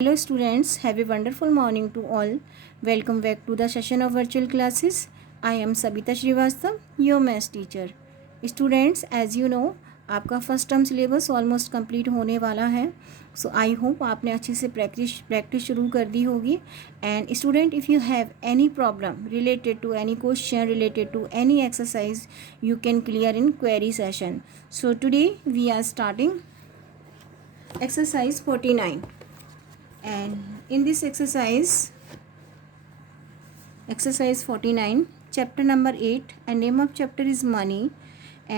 Hello students, have a wonderful morning to all. Welcome back to the session of virtual classes. I am Sabita Srivastav, your maths teacher. Students, as you know, आपका first term syllabus almost complete होने वाला है. सो I hope आपने अच्छे से practice शुरू कर दी होगी. And student, if you have any problem related to any question related to any exercise, you can clear in query session. So today we are starting exercise 49. And in this exercise 49, chapter number 8, and name of chapter is money,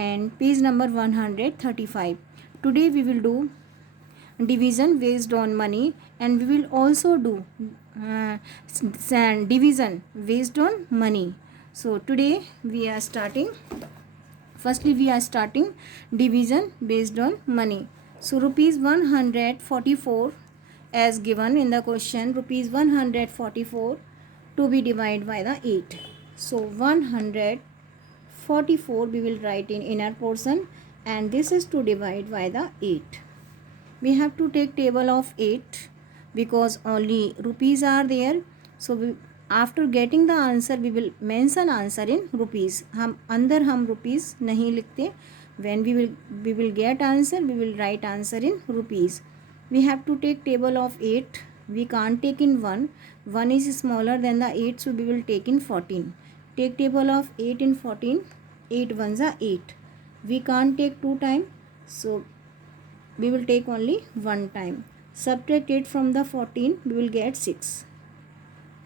and page number 135. Today we will do division based on money, and we will also do division based on money. So today we are starting division based on money. So rupees 144 as given in the question, rupees 144 to be divided by the 8. So 144 we will write in inner portion, and this is to divide by the 8. We have to take table of 8 because only rupees are there. So after getting the answer we will mention answer in rupees. हम अंदर हम rupees नहीं लिखते. When we will get answer, we will write answer in rupees. We have to take table of 8. We can't take in 1. 1 is smaller than the 8, so we will take in 14. Take table of 8 in 14. 8 ones are 8. We can't take 2 times, so we will take only 1 time. Subtract 8 from the 14, we will get 6.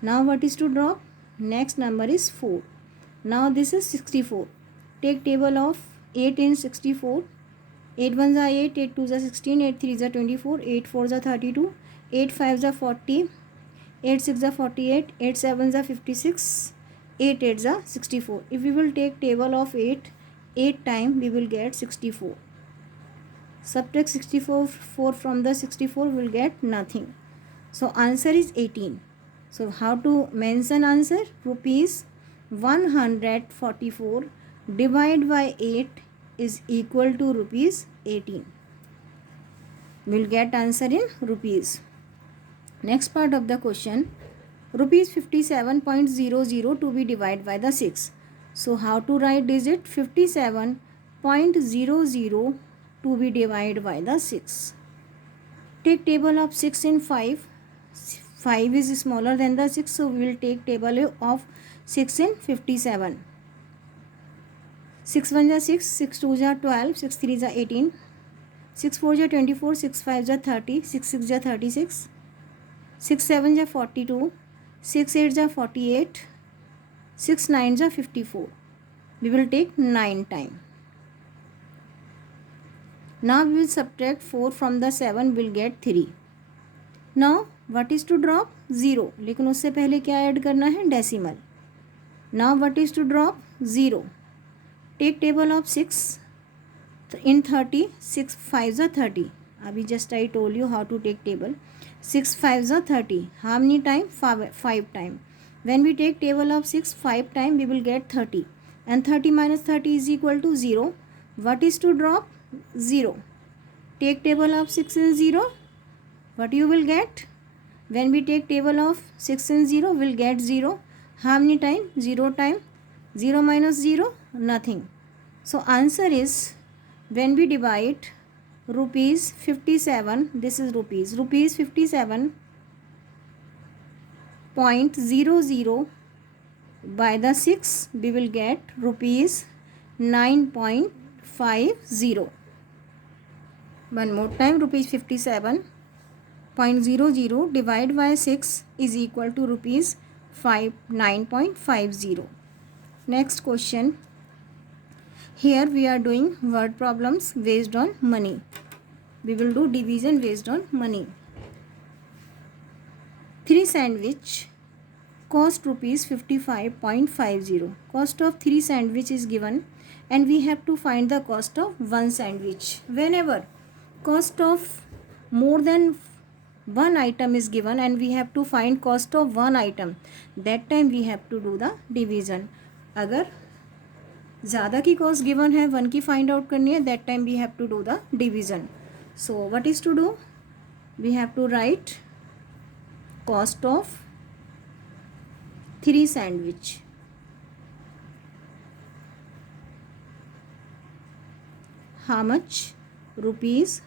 Now what is to drop? Next number is 4. Now this is 64. Take table of 8 in 64. 8 ones are 8, 8 twos are 16, 8 threes are 24, 8 fours are 32, 8 fives are 40, 8 six are 48, 8 sevens are 56, 8 eights are 64. If we will take table of 8 times, we will get 64. Subtract 64 from the 64, we will get nothing. So answer is 18. So how to mention answer? Rupees 144 divided by 8 is equal to rupees 18. We'll get answer in rupees. Next part of the question, rupees 57.00 to be divided by the 6. So how to write digit? 57.00 to be divided by the 6. Take table of 6 in 5. 5 is smaller than the 6, so we will take table of 6 in 57. 6 1s are 6, 6 2s are 12, 6 3s are 18, 6 4s are 24, 6 5s are 30, 6 6s are 36, 6 7s are 42, 6 8s are 48, 6 9s are 54. We will take 9 times. Now we will subtract 4 from the 7, we will get 3. Now what is to drop? 0. लेकिन उससे पहले क्या add करना है? Decimal. Now what is to drop? 0. Take table of 6 in 30. 6 5s are 30. Abhi just I told you how to take table. 6 5s are 30. How many time? 5 time. When we take table of 6 5 time, we will get 30. And 30 minus 30 is equal to 0. What is to drop? 0. Take table of 6 and 0. What you will get? When we take table of 6 and 0, we will get 0. How many time? 0 time. 0 minus 0, nothing. So answer is, when we divide rupees 57, this is rupees 57.00 by the 6, we will get rupees 9.50. One more time, rupees 57.00 divided by 6 is equal to rupees 9.50. Next question. Here we are doing word problems based on money. We will do division based on money. 3 sandwich cost rupees 55.50. Cost of 3 sandwich is given, and we have to find the cost of 1 sandwich. Whenever cost of more than 1 item is given and we have to find cost of 1 item, that time we have to do the division. अगर ज़्यादा की cost given है, 1 की find out करनी है, that time we have to do the division. So what is to do? We have to write cost of 3 sandwich. How much? Rupees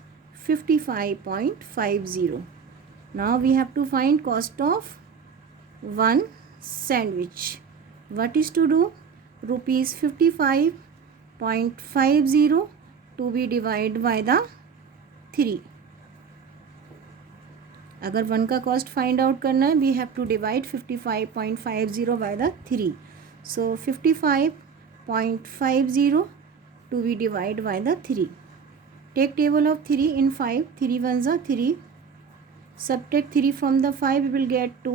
55.50. Now we have to find cost of one sandwich. What is to do? Rupees 55.50 to be divided by the 3. अगर one का cost find out करना है, we have to divide 55.50 by the 3. So 55.50 to be divided by the 3. Take table of 3 in 5. 3 ones are 3. Subtract 3 from the 5, we will get 2.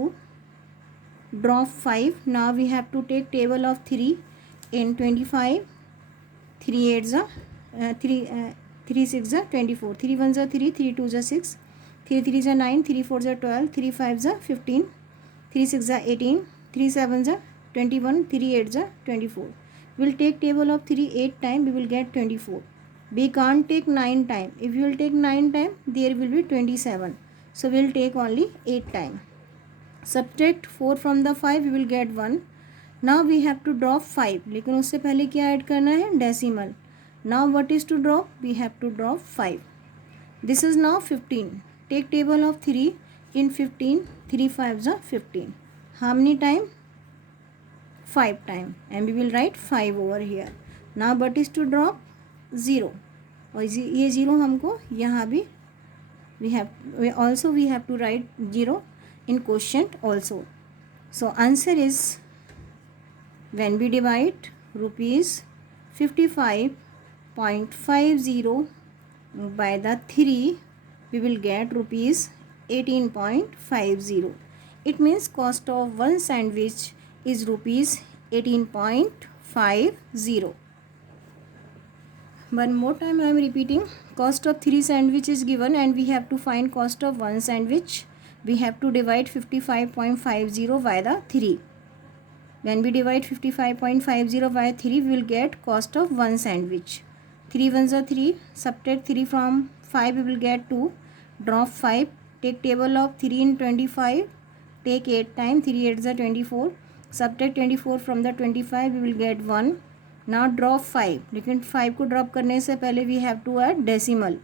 Drop 5. Now we have to take table of 3 in 25. 3 8s are 3 6s are 24. 3 ones are 3. 3 2s are 6. 3 3s are 9. 3 4s are 12. 3 5s are 15. 3 6s are 18. 3 7s are 21. 3 8s are 24. We'll take table of 3 8 times, we will get 24. We can't take 9 times. If you will take 9 times, there will be 27. So we'll take only 8 times. Subtract 4 from the 5, we will get 1. Now we have to drop 5. लेकिन उससे पहले क्या add करना है? Decimal. Now what is to drop? We have to drop 5. This is now 15. Take table of 3 in 15. 3 5s are 15. How many times? 5 times, and we will write 5 over here. Now what is to drop? 0. और ये 0 हमको यहाँ भी we have to write 0 in quotient also. So answer is, when we divide rupees 55.50 by the 3, we will get rupees 18.50. It means cost of one sandwich is rupees 18.50. One more time I am repeating. Cost of 3 sandwich is given and we have to find cost of one sandwich. We have to divide 55.50 by the 3. When we divide 55.50 by 3, we will get cost of one sandwich. 3 ones are 3. Subtract 3 from 5, we will get 2. Drop 5. Take table of 3 in 25. Take 8 times. 3 8s are 24. Subtract 24 from the 25, we will get 1. Now drop 5. लेकिन 5 को drop करने से पहले we have to add decimal.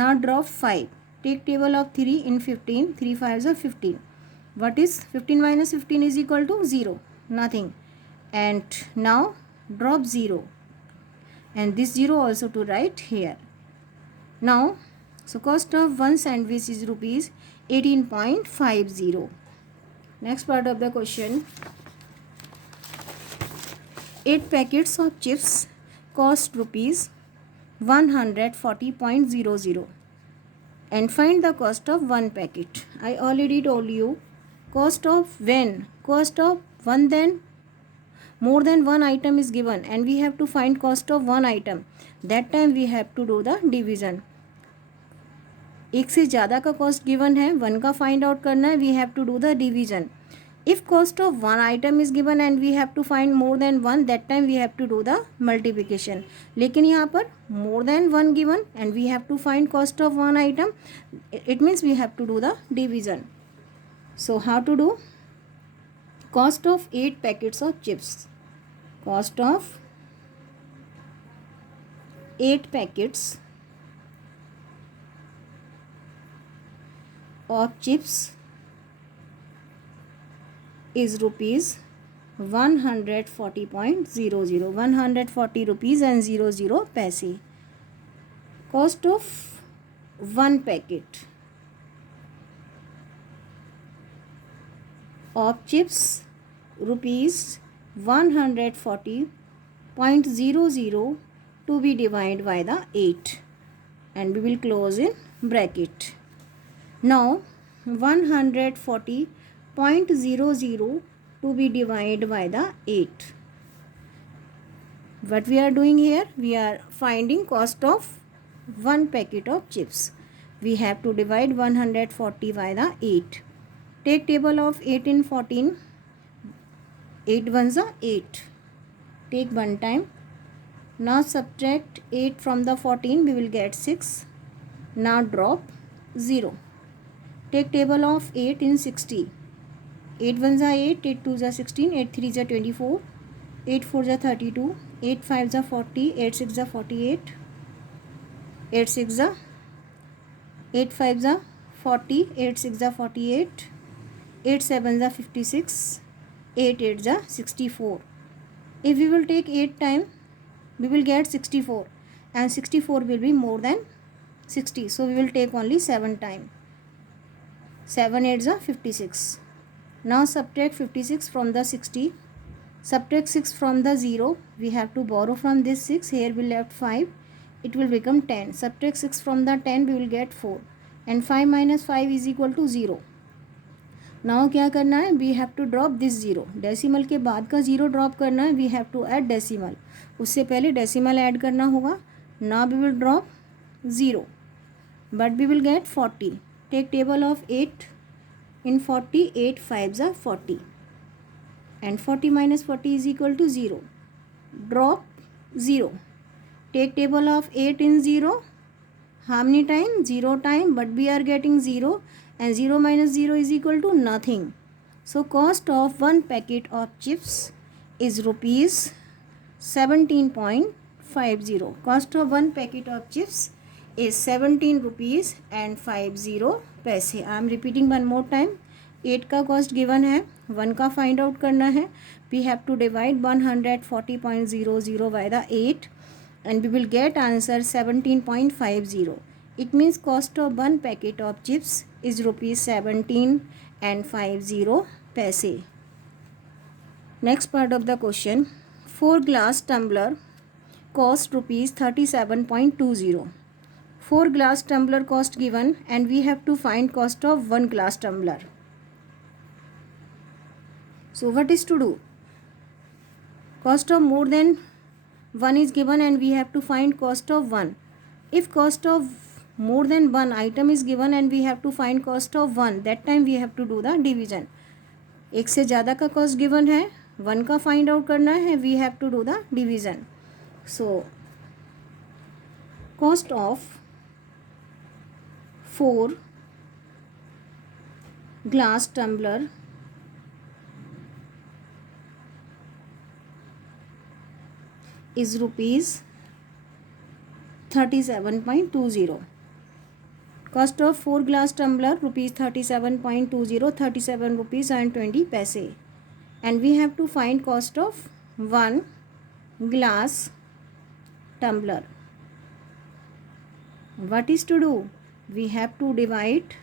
Now drop 5. Take table of 3 in 15. 3 5s are 15. What is 15 minus 15 is equal to 0? Nothing. And now drop 0. And this 0 also to write here. Now, so cost of one sandwich is rupees 18.50. Next part of the question. 8 packets of chips cost rupees 140.00 and find the cost of one packet. I already told you cost of when? Cost of one, then more than one item is given and we have to find cost of one item. That time we have to do the division. एक से ज़्यादा का cost given है, one का find out करना है, we have to do the division. If cost of one item is given and we have to find more than one, that time we have to do the multiplication. लेकिन यहाँ पर more than one given and we have to find cost of one item, it means we have to do the division. So how to do? Cost of 8 packets of chips. Cost of 8 packets of chips is rupees 140.00. 140 rupees and 00 paise. Cost of one packet of chips rupees 140.00 to be divided by the 8 and we will close in bracket. Now 140.00 to be divided by the 8. What we are doing here? We are finding cost of one packet of chips. We have to divide 140 by the 8. Take table of 8 in 14. 8 ones are 8. Take one time. Now subtract 8 from the 14. We will get 6. Now drop 0. Take table of 8 in 60. 8 1s are 8, 8 2s are 16, 8 3s are 24, 8 4s are 32, 8 5s are 40, 8 6s are 48, 8 6s are 8 5s are 40, 8 6s are 48, 8 7s are 56, 8 8s are 64. If we will take 8 time, we will get 64, and 64 will be more than 60, so we will take only 7 time. 7 8s are 56. Now subtract 56 from the 60. Subtract 6 from the 0. We have to borrow from this 6. Here we left 5. It will become 10. Subtract 6 from the 10. We will get 4. And 5 minus 5 is equal to 0. Now क्या करना है? We have to drop this 0. Decimal के बाद का 0 drop करना है. We have to add decimal. उससे पहले decimal add करना होगा. Now we will drop 0. But we will get 40. Take table of 8. In 40, 8 5s are 40. And 40 minus 40 is equal to 0. Drop 0. Take table of 8 in 0. How many time? 0 time, but we are getting 0, and 0 minus 0 is equal to nothing. So cost of one packet of chips is rupees 17.50. Cost of one packet of chips is 17 rupees and 50 पैसे. I am repeating one more time. 8 का cost given है, 1 का find out करना है. We have to divide 140.00 by the 8 and we will get answer 17.50. It means cost of one packet of chips is rupees 17 and 50 paise. Next part of the question. 4 glass tumbler cost rupees 37.20. 4 glass tumbler cost given and we have to find cost of 1 glass tumbler. So what is to do? Cost of more than 1 is given and we have to find cost of 1. If cost of more than 1 item is given and we have to find cost of 1, that time we have to do the division. एक से ज़्यादा का cost given है, 1 का find out करना है, we have to do the division. So cost of 4 glass tumbler is rupees 37.20. Cost of 4 glass tumbler rupees 37.20, 37 rupees and 20 paise. And we have to find cost of 1 glass tumbler. What is to do? We have to divide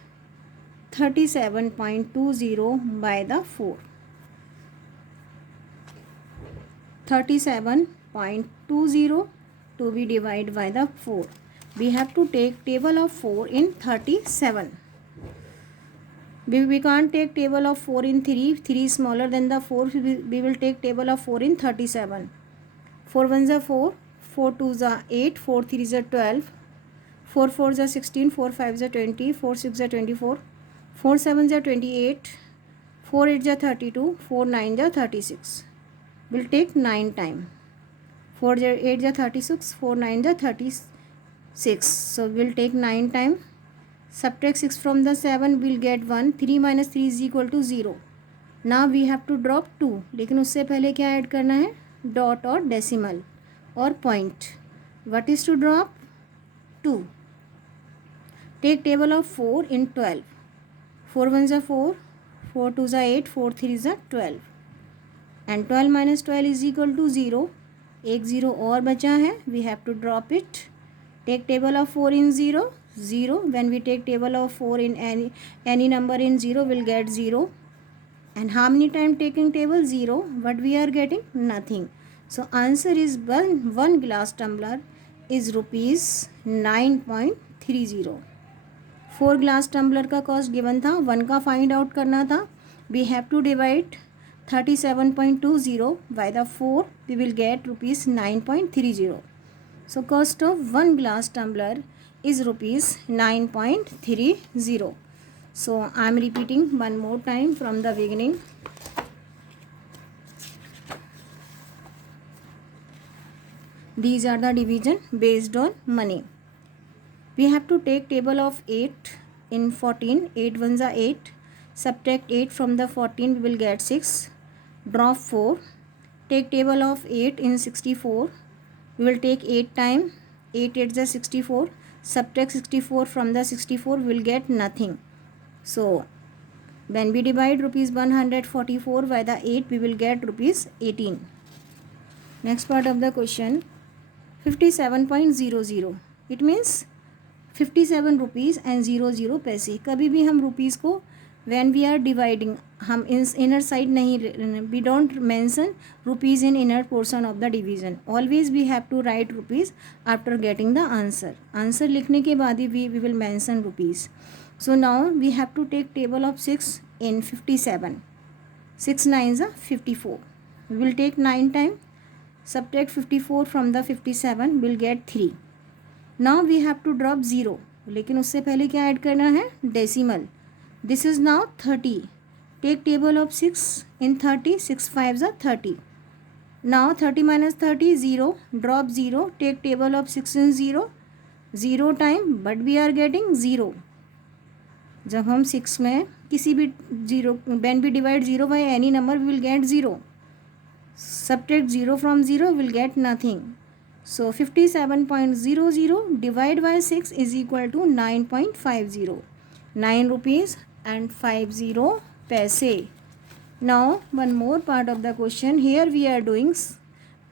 37.20 by the 4. 37.20 to be divided by the 4. We have to take table of 4 in 37. We can't take table of 4 in 3. 3 is smaller than the 4. We will take table of 4 in 37. 4 1s are 4. 4 2s are 8. 4 3s are 12. 4 4s are 16. 4 5s are 20. 4 6s are 24. 4 7s are 28. 4 8s are 32. 4 9s are 36. We'll take 9 time. 4 8s are 36. 4 9s are 36. So we'll take 9 time. Subtract 6 from the 7, we'll get 1. 3 minus 3 is equal to 0. Now we have to drop 2. लेकिन उससे पहले क्या add करना है? Dot और decimal और point. What is to drop? 2. Take table of 4 in 12. 4 1s are 4. 4 2s are 8. 4 3s are 12. And 12 minus 12 is equal to 0. एक 0 और बचा है. We have to drop it. Take table of 4 in 0. 0. When we take table of 4 in any number in 0, we'll get 0. And how many time taking table? 0. What we are getting? Nothing. So answer is 1 glass tumbler is rupees 9.30. 4 glass tumbler का cost given था, 1 का find out करना था. We have to divide 37.20 by the 4. We will get rupees 9.30. So cost of 1 glass tumbler is rupees 9.30. So I am repeating one more time from the beginning. These are the division based on money. We have to take table of 8 in 14. 8 ones are 8. Subtract 8 from the 14, we will get 6. Drop 4. Take table of 8 in 64. We will take 8 time. 8 8 is 64. Subtract 64 from the 64, we will get nothing. So when we divide rupees 144 by the 8, we will get rupees 18. Next part of the question, 57.00. It means 57 rupees and 00 पैसे. कभी भी हम rupees को when we are dividing, हम inner side नहीं, we don't mention rupees in inner portion of the division. Always we have to write rupees after getting the answer. Answer लिखने के बाद ही we will mention rupees. So now we have to take table of 6 in 57. 6 9s are 54. We will take 9 time. Subtract 54 from the 57, will get 3. Now we have to drop 0. लेकिन उससे पहले क्या add करना है? Decimal. This is now 30. Take table of 6 in 30. 6 5s are 30. Now 30 minus 30, 0. Drop 0. Take table of 6 in 0. 0 time, but we are getting 0. जब हम 6 में किसी भी 0, when we divide 0 by any number, we will get 0. Subtract 0 from 0, will get nothing. So 57.00 divided by 6 is equal to 9.50. 9 rupees and 50 paise. Now one more part of the question. Here we are doing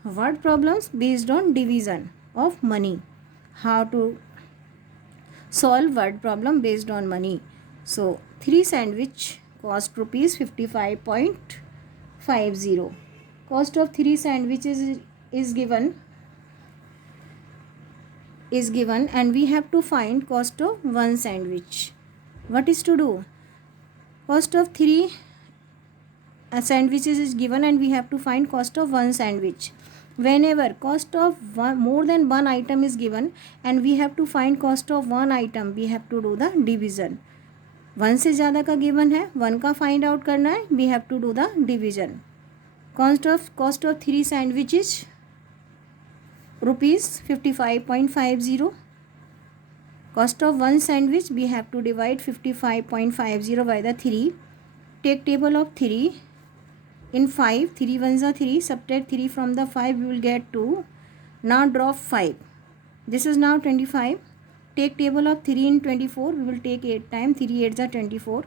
word problems based on division of money. How to solve word problem based on money. So 3 sandwich cost rupees 55.50. Cost of 3 sandwiches is given and we have to find cost of 1 sandwich. What is to do? Cost of 3 sandwiches is given and we have to find cost of 1 sandwich. Whenever cost of more than 1 item is given and we have to find cost of 1 item, we have to do the division. 1 से ज़्यादा का given है, 1 का find out करना है, we have to do the division. Cost of 3 sandwiches rupees 55.50. Cost of 1 sandwich, we have to divide 55.50 by the 3. Take table of 3 in 5. 3 ones are 3. Subtract 3 from the 5, we will get 2. Now drop 5. This is now 25. Take table of 3 in 24. We will take 8 time. 3 8s are 24.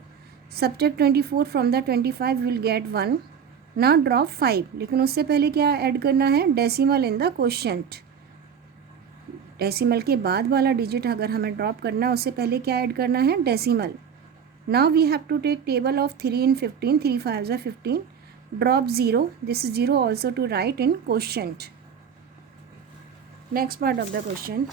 Subtract 24 from the 25, we will get 1. Now drop 5. लेकिन उससे पहले क्या add करना है? Decimal in the quotient. Decimal के बाद वाला digit अगर हमें ड्रॉप करना है, उससे पहले क्या ऐड करना है? Decimal. Now we have to take table of 3 in 15. 3 5s are 15. Drop 0. This is 0 also to write in quotient. Next part of the question.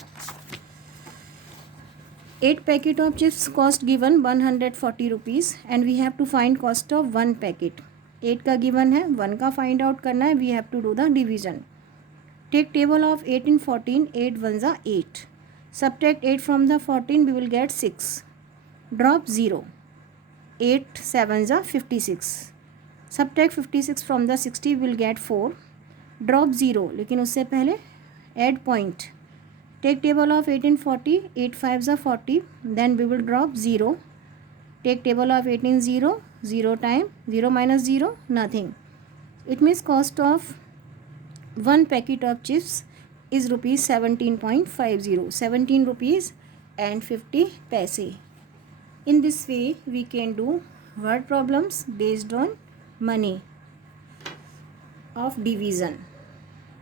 8 packet of chips cost given 140 rupees and we have to find cost of 1 packet. 8 का given है, 1 का find out करना है, we have to do the division. Take table of 8 in 14. 8 ones are 8. Subtract 8 from the 14, we will get 6. Drop 0. 8 7s are 56. Subtract 56 from the 60, we will get 4. Drop 0. लेकिन उससे पहले add point. Take table of 8 in 40. 8 5s are 40. Then we will drop 0. Take table of 8 in 0. 0 time. 0 minus 0, nothing. It means cost of 1 packet of chips is rupees 17.50. 17 rupees and 50 paise. In this way, we can do word problems based on money of division.